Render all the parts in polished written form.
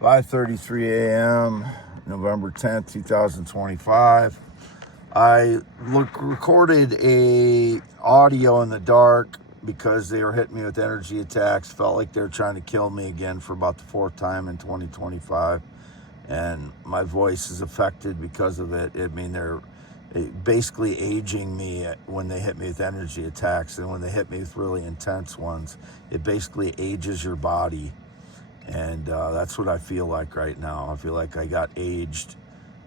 5:33 a.m., November 10th, 2025. I recorded a audio in the dark because they were hitting me with energy attacks. Felt like they were trying to kill me again for about the fourth time in 2025. And my voice is affected because of it. I mean, they're basically aging me when they hit me with energy attacks. And when they hit me with really intense ones, it basically ages your body. And that's what I feel like right now. I feel like I got aged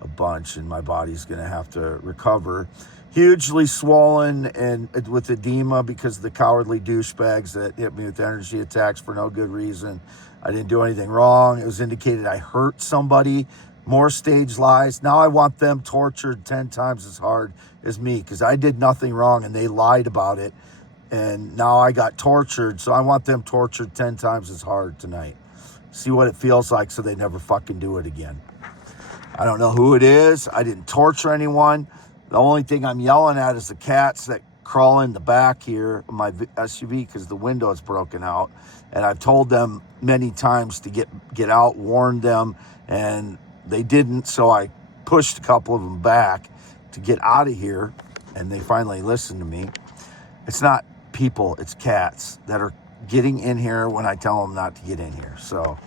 a bunch and my body's going to have to recover. Hugely swollen and with edema because of the cowardly douchebags that hit me with energy attacks for no good reason. I didn't do anything wrong. It was indicated I hurt somebody. More stage lies. Now I want them tortured 10 times as hard as me because I did nothing wrong and they lied about it. And now I got tortured, so I want them tortured 10 times as hard tonight. See what it feels like so they never fucking do it again. I don't know who it is. I didn't torture anyone. The only thing I'm yelling at is the cats that crawl in the back here of my SUV because the window is broken out. And I've told them many times to get out, warned them, and they didn't. So I pushed a couple of them back to get out of here, and they finally listened to me. It's not people, it's cats that are getting in here when I tell them not to get in here. So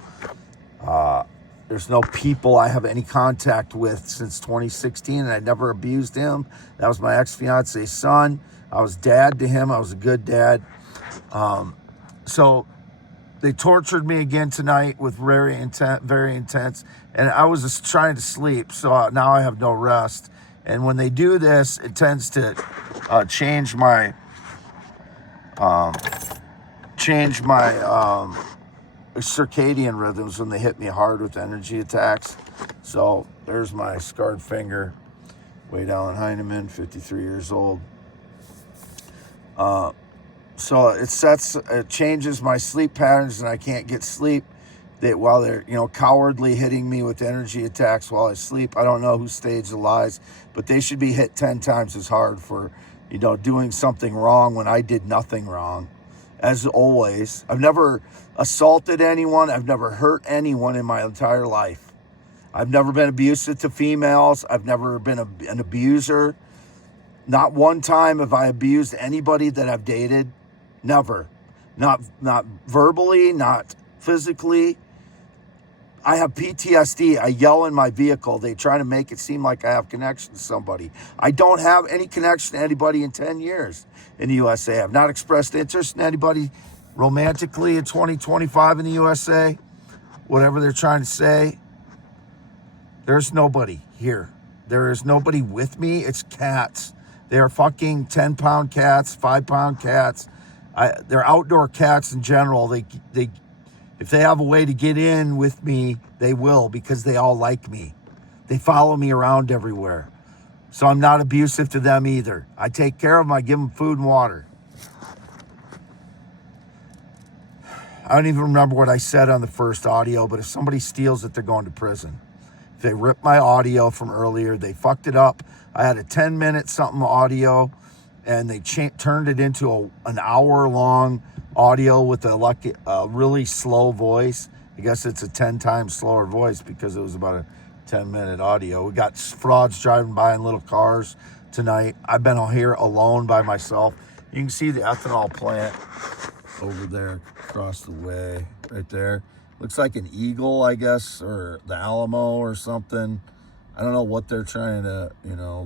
there's no people I have any contact with since 2016, and I never abused him. That was my ex-fiance's son. I was dad to him. I was a good dad. So they tortured me again tonight with very intense, and I was just trying to sleep, so now I have no rest. And when they do this, it tends to change my circadian rhythms when they hit me hard with energy attacks. So there's my scarred finger. Wade Allen Heineman, 53 years old. So it changes my sleep patterns, and I can't get sleep. While they're cowardly hitting me with energy attacks while I sleep. I don't know who staged the lies, but they should be hit 10 times as hard for doing something wrong when I did nothing wrong. As always, I've never assaulted anyone. I've never hurt anyone in my entire life. I've never been abusive to females. I've never been an abuser. Not one time have I abused anybody that I've dated. Never. Not verbally, not physically. I have PTSD. I yell in my vehicle. They try to make it seem like I have connection to somebody. I don't have any connection to anybody in 10 years in the USA. I've not expressed interest in anybody romantically in 2025 in the USA. Whatever they're trying to say. There's nobody here. There is nobody with me. It's cats. They are fucking 10-pound cats, 5-pound cats. They're outdoor cats in general. If they have a way to get in with me, they will, because they all like me. They follow me around everywhere. So I'm not abusive to them either. I take care of them. I give them food and water. I don't even remember what I said on the first audio, but if somebody steals it, they're going to prison. If they ripped my audio from earlier, they fucked it up. I had a 10-minute something audio, and they turned it into an hour-long audio with a really slow voice. I guess it's a 10 times slower voice because it was about a 10-minute audio. We got frauds driving by in little cars tonight. I've been here alone by myself. You can see the ethanol plant over there across the way right there. Looks like an eagle, I guess, or the Alamo or something. I don't know what they're trying to,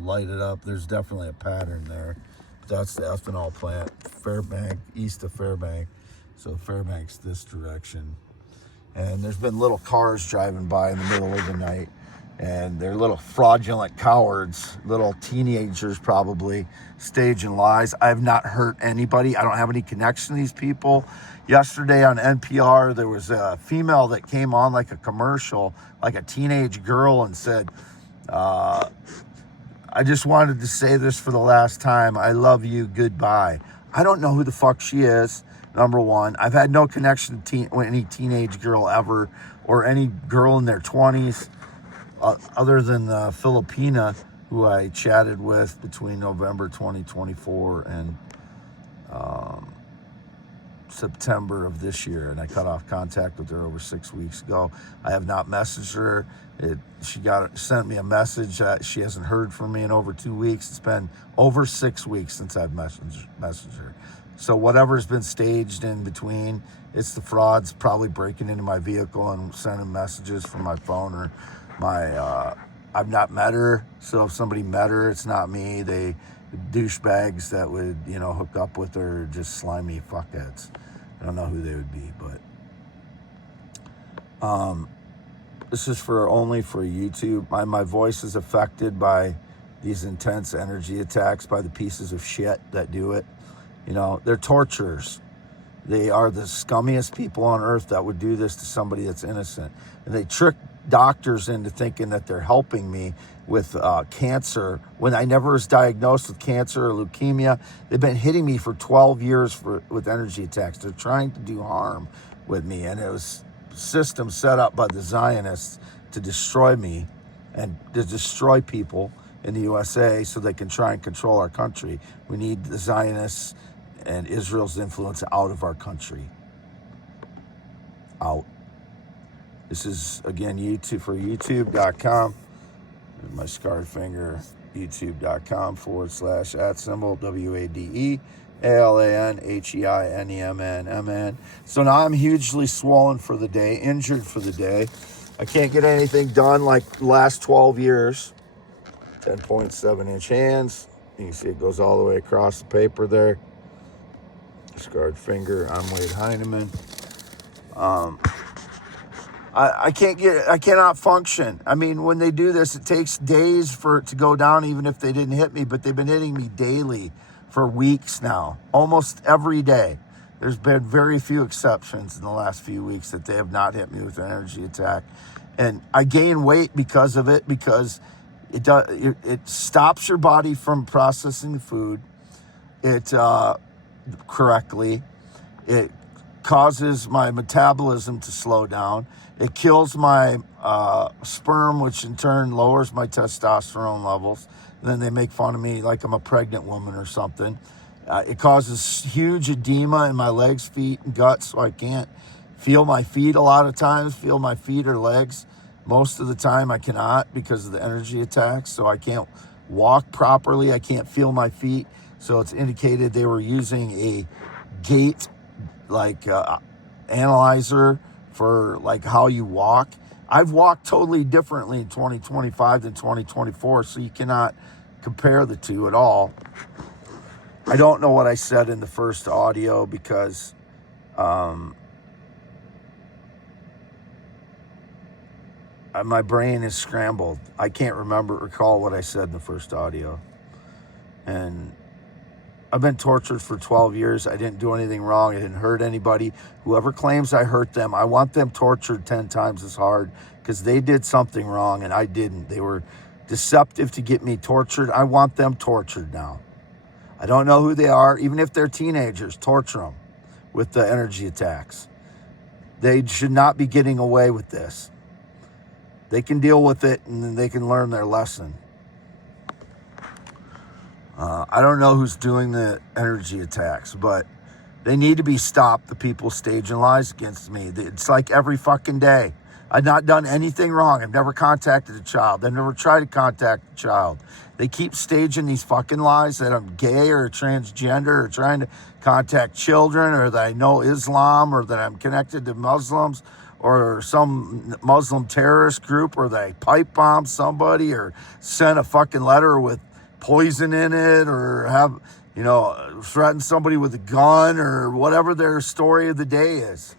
light it up. There's definitely a pattern there. That's the ethanol plant, Fairbank, east of Fairbank. So Fairbank's this direction. And there's been little cars driving by in the middle of the night. And they're little fraudulent cowards, little teenagers probably, staging lies. I have not hurt anybody. I don't have any connection to these people. Yesterday on NPR, there was a female that came on like a commercial, like a teenage girl, and said, I just wanted to say this for the last time. I love you. Goodbye. I don't know who the fuck she is, number one. I've had no connection to any teenage girl ever, or any girl in their 20s, other than the Filipina who I chatted with between November 2024 and September of this year, and I cut off contact with her over 6 weeks ago. I have not messaged her. She sent me a message. She hasn't heard from me in over 2 weeks. It's been over 6 weeks since I've messaged her. So whatever's been staged in between, it's the frauds probably breaking into my vehicle and sending messages from my phone or my, I've not met her. So if somebody met her, it's not me. They douchebags that would, hook up with her, just slimy fuckheads. I don't know who they would be, but this is only for YouTube. My voice is affected by these intense energy attacks by the pieces of shit that do it. They're torturers. They are the scummiest people on earth that would do this to somebody that's innocent. And they trick doctors into thinking that they're helping me with cancer when I never was diagnosed with cancer or leukemia. They've been hitting me for 12 years with energy attacks. They're trying to do harm with me. And it was a system set up by the Zionists to destroy me and to destroy people in the USA so they can try and control our country. We need the Zionists and Israel's influence out of our country. Out. This is, again, YouTube for YouTube.com. My scarred finger, YouTube.com /@ WADEALANHEINEMNMN. So now I'm hugely swollen for the day, injured for the day. I can't get anything done like the last 12 years. 10.7-inch hands. You can see it goes all the way across the paper there. Scarred finger. I'm Wade Heineman. I cannot function. I mean, when they do this, it takes days for it to go down, even if they didn't hit me, but they've been hitting me daily for weeks now, almost every day. There's been very few exceptions in the last few weeks that they have not hit me with an energy attack. And I gain weight because of it, because it stops your body from processing food correctly. It causes my metabolism to slow down. It kills my sperm, which in turn lowers my testosterone levels. And then they make fun of me like I'm a pregnant woman or something. It causes huge edema in my legs, feet, and guts, so I can't feel my feet a lot of times, feel my feet or legs. Most of the time I cannot because of the energy attacks, so I can't walk properly. I can't feel my feet. So it's indicated they were using a gait analyzer for how you walk. I've walked totally differently in 2025 than 2024, so you cannot compare the two at all. I don't know what I said in the first audio because my brain is scrambled. I can't recall what I said in the first audio. And I've been tortured for 12 years. I didn't do anything wrong. I didn't hurt anybody. Whoever claims I hurt them, I want them tortured 10 times as hard because they did something wrong and I didn't. They were deceptive to get me tortured. I want them tortured now. I don't know who they are. Even if they're teenagers, torture them with the energy attacks. They should not be getting away with this. They can deal with it and then they can learn their lesson. I don't know who's doing the energy attacks, but they need to be stopped, the people staging lies against me. It's like every fucking day. I've not done anything wrong. I've never contacted a child. I've never tried to contact a child. They keep staging these fucking lies that I'm gay or transgender or trying to contact children or that I know Islam or that I'm connected to Muslims or some Muslim terrorist group or that I pipe bomb somebody or sent a fucking letter with poison in it or have, threaten somebody with a gun or whatever their story of the day is.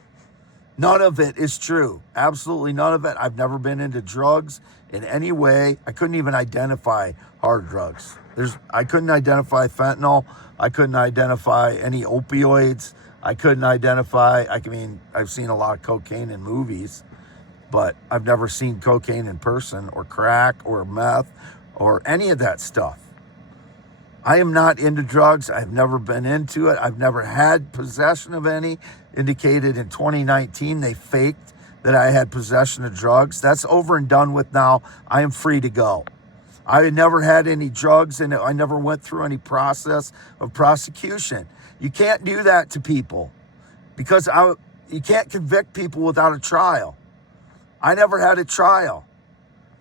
None of it is true. Absolutely none of it. I've never been into drugs in any way. I couldn't even identify hard drugs. I couldn't identify fentanyl. I couldn't identify any opioids. I couldn't identify, I've seen a lot of cocaine in movies, but I've never seen cocaine in person or crack or meth or any of that stuff. I am not into drugs. I've never been into it. I've never had possession of any. Indicated in 2019, they faked that I had possession of drugs. That's over and done with now. I am free to go. I never had any drugs and I never went through any process of prosecution. You can't do that to people. because you can't convict people without a trial. I never had a trial.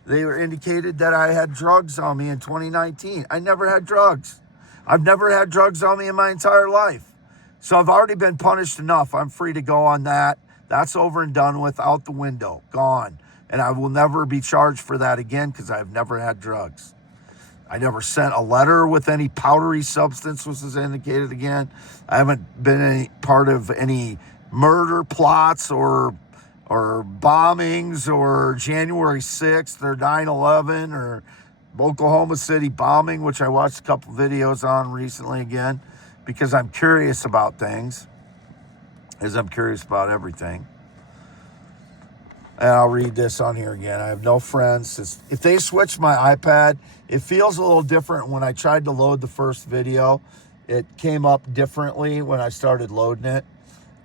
They were indicated that I had drugs on me in 2019. I never had drugs. I've never had drugs on me in my entire life. So I've already been punished enough. I'm free to go on that. That's over and done with, out the window, gone. And I will never be charged for that again because I've never had drugs. I never sent a letter with any powdery substance, which is indicated again. I haven't been any part of any murder plots or bombings or January 6th or 9/11 or Oklahoma City bombing, which I watched a couple videos on recently again, because I'm curious about things, as I'm curious about everything. And I'll read this on here again. I have no friends. If they switch my iPad, it feels a little different. When I tried to load the first video, it came up differently when I started loading it.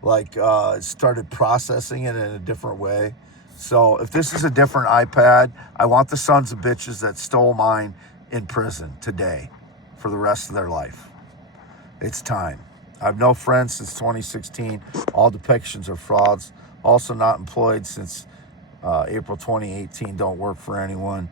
Like, it started processing it in a different way. So if this is a different iPad, I want the sons of bitches that stole mine in prison today for the rest of their life. It's time. I have no friends since 2016. All depictions are frauds. Also not employed since April 2018. Don't work for anyone.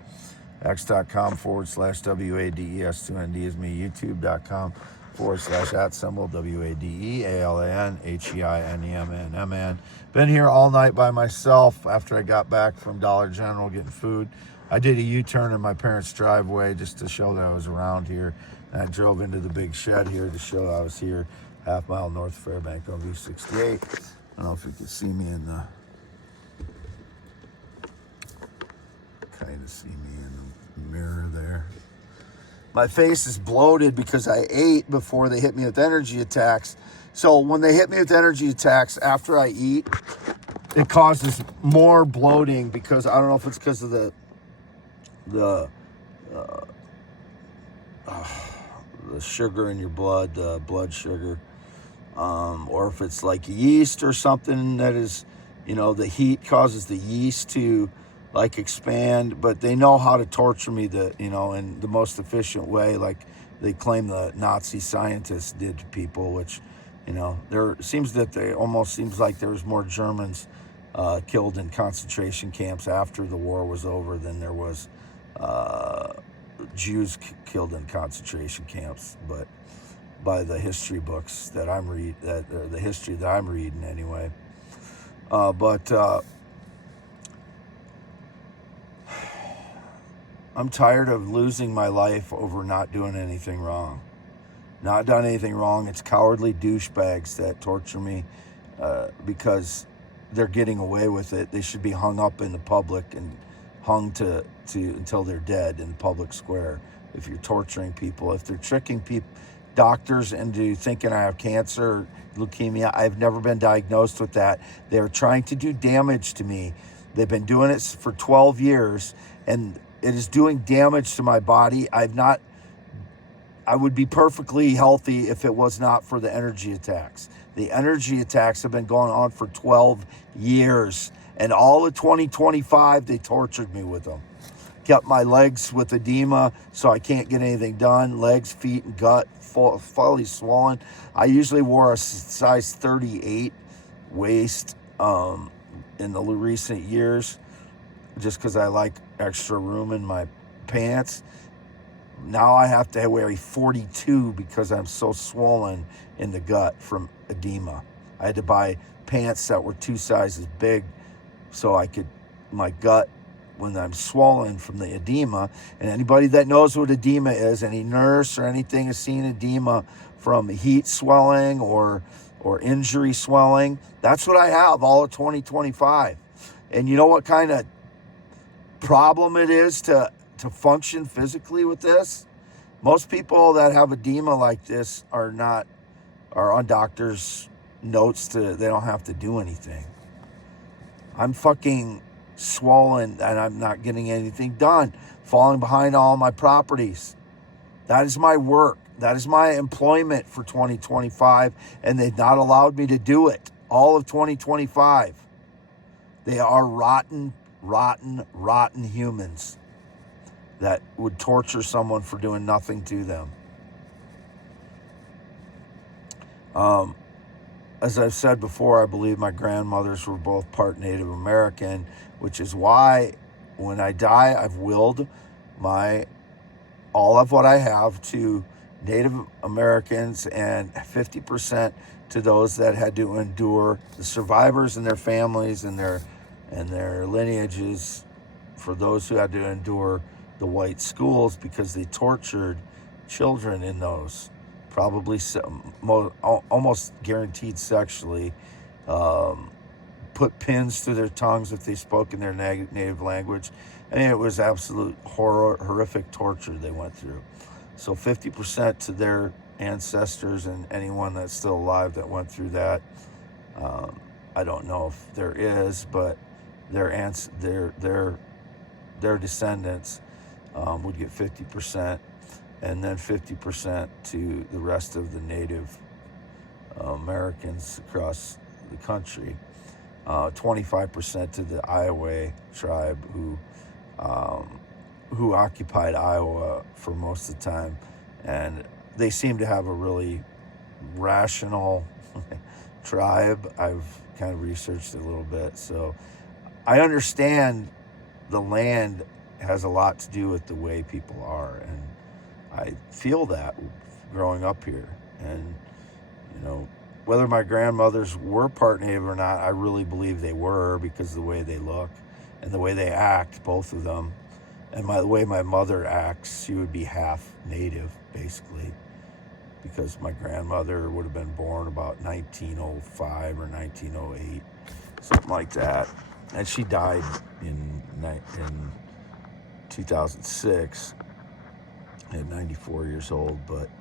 x.com/WADES2ND is me. YouTube.com/@ WADEALANHEINEMNMN. Been here all night by myself after I got back from Dollar General getting food. I did a U-turn in my parents' driveway just to show that I was around here. And I drove into the big shed here to show I was here, half-mile north of Fairbank on V68. I don't know if you can see me in the... kind of see me in the mirror there. My face is bloated because I ate before they hit me with energy attacks. So when they hit me with energy attacks after I eat, it causes more bloating because I don't know if it's because of the sugar in your blood, blood sugar, or if it's like yeast or something that is, the heat causes the yeast to like expand, but they know how to torture me in the most efficient way, like they claim the Nazi scientists did to people, which, there seems like there was more Germans killed in concentration camps after the war was over than there was Jews killed in concentration camps, but by the history books that I'm the history that I'm reading anyway. I'm tired of losing my life over not doing anything wrong. Not done anything wrong. It's cowardly douchebags that torture me because they're getting away with it. They should be hung up in the public and hung to until they're dead in the public square. If you're torturing people, if they're tricking doctors into thinking I have cancer or leukemia, I've never been diagnosed with that. They're trying to do damage to me. They've been doing it for 12 years, and it is doing damage to my body. I would be perfectly healthy if it was not for the energy attacks. The energy attacks have been going on for 12 years. And all of 2025, they tortured me with them. Kept my legs with edema so I can't get anything done. Legs, feet, and gut fully swollen. I usually wore a size 38 waist in the recent years, just because I like extra room in my pants. Now I have to wear a 42 because I'm so swollen in the gut from edema. I had to buy pants that were 2 sizes big so my gut, when I'm swollen from the edema, and anybody that knows what edema is, any nurse or anything has seen edema from heat swelling or injury swelling, that's what I have all of 2025. And you know what kind of problem it is to function physically with this? Most people that have edema like this are on doctors' notes they don't have to do anything. I'm fucking swollen and I'm not getting anything done, falling behind all my properties. That is my work. That is my employment for 2025, and they've not allowed me to do it all of 2025. They are rotten humans that would torture someone for doing nothing to them. as I've said before, I believe my grandmothers were both part Native American, which is why when I die, I've willed all of what I have to Native Americans and 50% to those that had to endure, the survivors and their families and their lineages, for those who had to endure the white schools because they tortured children in those, probably almost guaranteed sexually, put pins through their tongues if they spoke in their native language. I mean, it was absolute horrific torture they went through. So 50% to their ancestors and anyone that's still alive that went through that. I don't know if there is, but their descendants would get 50%, and then 50% to the rest of the Native Americans across the country. 25% to the Iowa tribe who occupied Iowa for most of the time, and they seem to have a really rational tribe. I've kind of researched it a little bit, so I understand the land has a lot to do with the way people are, and I feel that growing up here. And whether my grandmothers were part Native or not, I really believe they were, because of the way they look and the way they act, both of them. And the way my mother acts, she would be half Native, basically, because my grandmother would have been born about 1905 or 1908, something like that. And she died in 2006 at 94 years old. But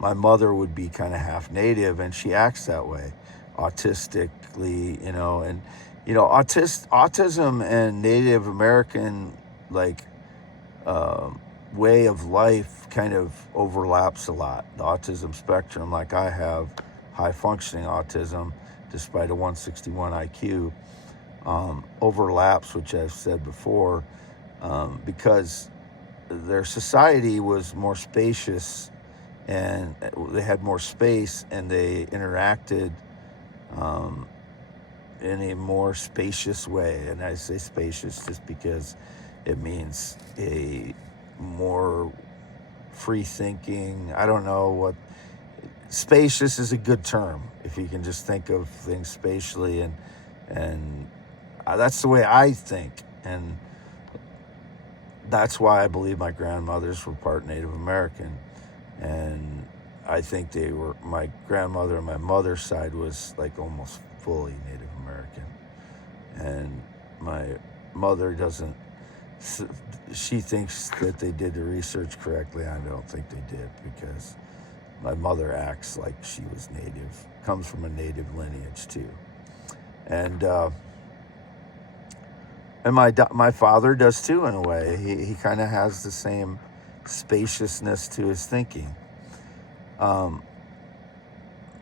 my mother would be kind of half Native, and she acts that way, autistically, and autism and Native American way of life kind of overlaps a lot. The autism spectrum, like I have high functioning autism despite a 161 IQ, overlaps, which I've said before, because their society was more spacious and they had more space, and they interacted in a more spacious way. And I say spacious just because it means a more free thinking. I don't know what spacious is a good term if you can just think of things spatially, and that's the way I think, and that's why I believe my grandmothers were part Native American. And I think they were, my grandmother on my mother's side was almost fully Native American, and my mother doesn't. She thinks that they did the research correctly. I don't think they did, because my mother acts like she was Native, comes from a Native lineage too. And my father does too, in a way. He kind of has the same spaciousness to his thinking.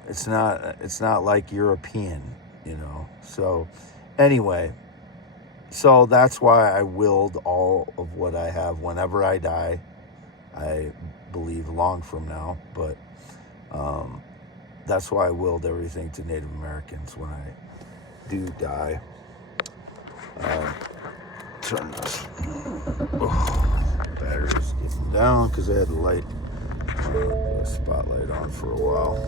It's not like European, So anyway. So that's why I willed all of what I have whenever I die. I believe long from now, but that's why I willed everything to Native Americans when I do die. Turn this. Battery's getting down because I had the spotlight on for a while.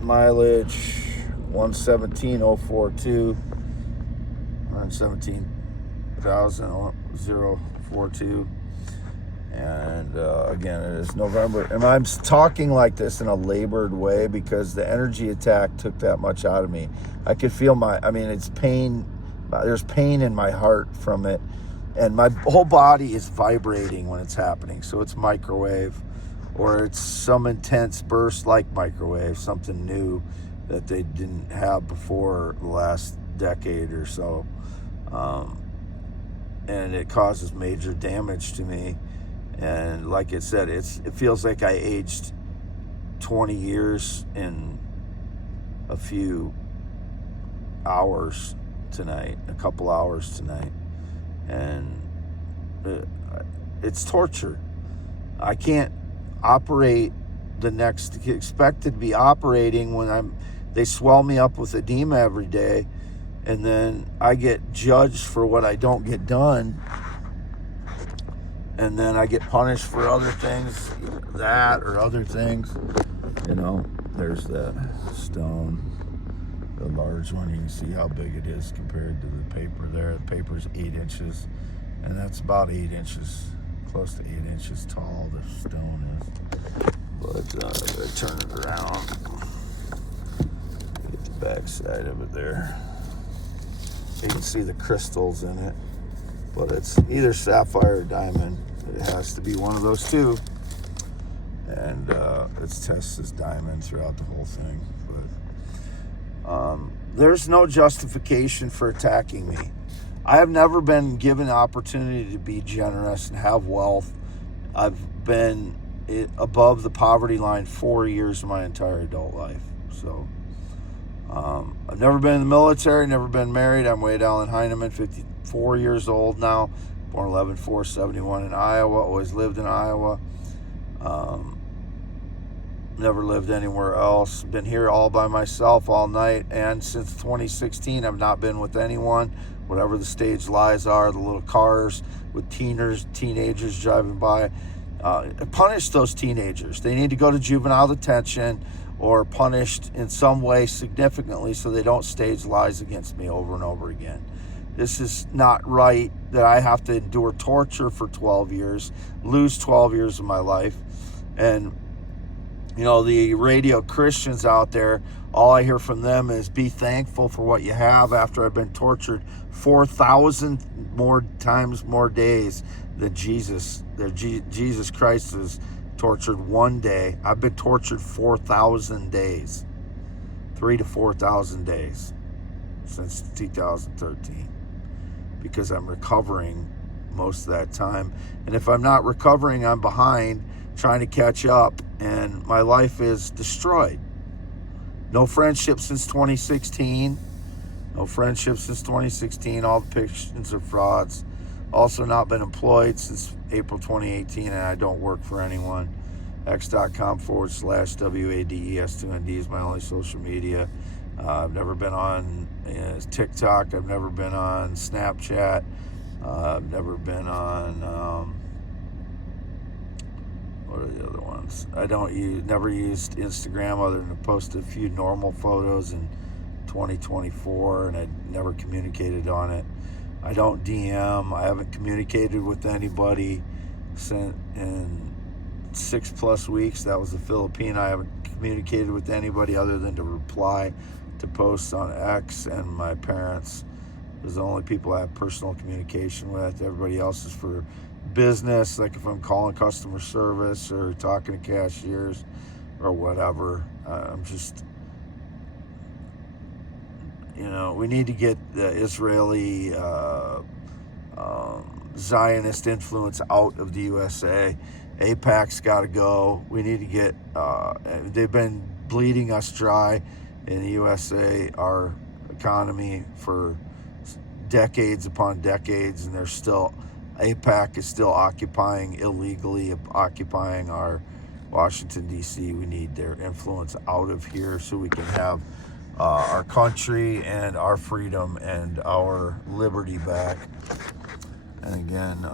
Mileage 117,042, 117,042, and again, it is November, and I'm talking like this in a labored way because the energy attack took that much out of me. I could feel it's pain. There's pain in my heart from it, and my whole body is vibrating when it's happening. So it's microwave, or it's some intense burst like microwave, something new that they didn't have before the last decade or so. And it causes major damage to me. And like it said, it feels like I aged 20 years in a few hours tonight, a couple hours tonight. And it's torture. I can't operate the next, expected to be operating when they swell me up with edema every day, and then I get judged for what I don't get done, and then I get punished for other things, that or other things. You know, there's that stone, the large one. You can see how big it is compared to the paper there. The paper's 8 inches, and that's about 8 inches, close to 8 inches tall, the stone is. But I'm going to turn it around, get the back side of it there. You can see the crystals in it, but it's either sapphire or diamond. It has to be one of those two. And it's tested as diamond throughout the whole thing. But there's no justification for attacking me. I have never been given the opportunity to be generous and have wealth. I've been above the poverty line 4 years of my entire adult life. So I've never been in the military, never been married. I'm Wade Allen Heineman, 54 years old now, born 11/4/71 in Iowa, always lived in Iowa. Never lived anywhere else. Been here all by myself all night, and since 2016 I've not been with anyone. Whatever the stage lies are, the little cars with teenagers driving by. Punish those teenagers. They need to go to juvenile detention or punished in some way significantly so they don't stage lies against me over and over again. This is not right that I have to endure torture for 12 years, lose 12 years of my life. And, you know, the radio Christians out there, all I hear from them is be thankful for what you have after I've been tortured 4,000 more times more days than Jesus. Jesus Christ is tortured one day. I've been tortured 4,000 days, 3,000 to 4,000 days since 2013, because I'm recovering most of that time. And if I'm not recovering, I'm behind trying to catch up, and my life is destroyed. No friendship since 2016. No friendship since 2016. All the pictures are frauds. Also not been employed since April 2018, and I don't work for anyone. X.com/WADES2ND is my only social media. I've never been on TikTok. I've never been on Snapchat. I've never been on, what are the other ones? Never used Instagram other than to post a few normal photos in 2024, and I never communicated on it. I don't DM. I haven't communicated with anybody in 6+ weeks. That was the Philippine. I haven't communicated with anybody other than to reply to posts on X, and my parents is the only people I have personal communication with. Everybody else is for business, like if I'm calling customer service or talking to cashiers or whatever. I'm just, you know, we need to get the Israeli Zionist influence out of the USA. AIPAC's got to go. We need to get, they've been bleeding us dry in the USA, our economy, for decades upon decades, and they're still, AIPAC is still illegally occupying our Washington, D.C. We need their influence out of here so we can have our country and our freedom and our liberty back. And again,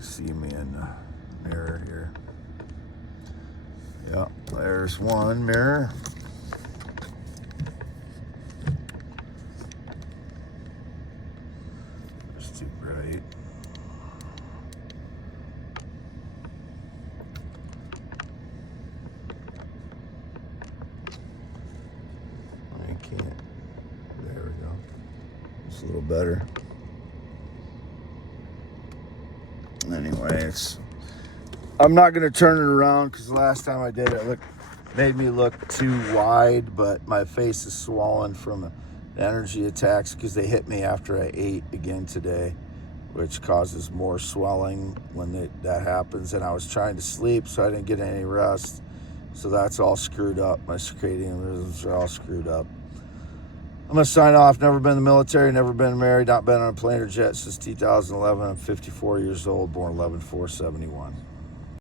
see me in the mirror here. Yeah, there's one mirror. It's too bright. I can't. There we go. It's a little better. Anyways, I'm not going to turn it around because the last time I did it, made me look too wide, but my face is swollen from the energy attacks because they hit me after I ate again today, which causes more swelling when that happens. And I was trying to sleep, so I didn't get any rest. So that's all screwed up. My circadian rhythms are all screwed up. I'm going to sign off. Never been in the military, never been married, not been on a plane or jet since 2011. I'm 54 years old, born 11/4/71.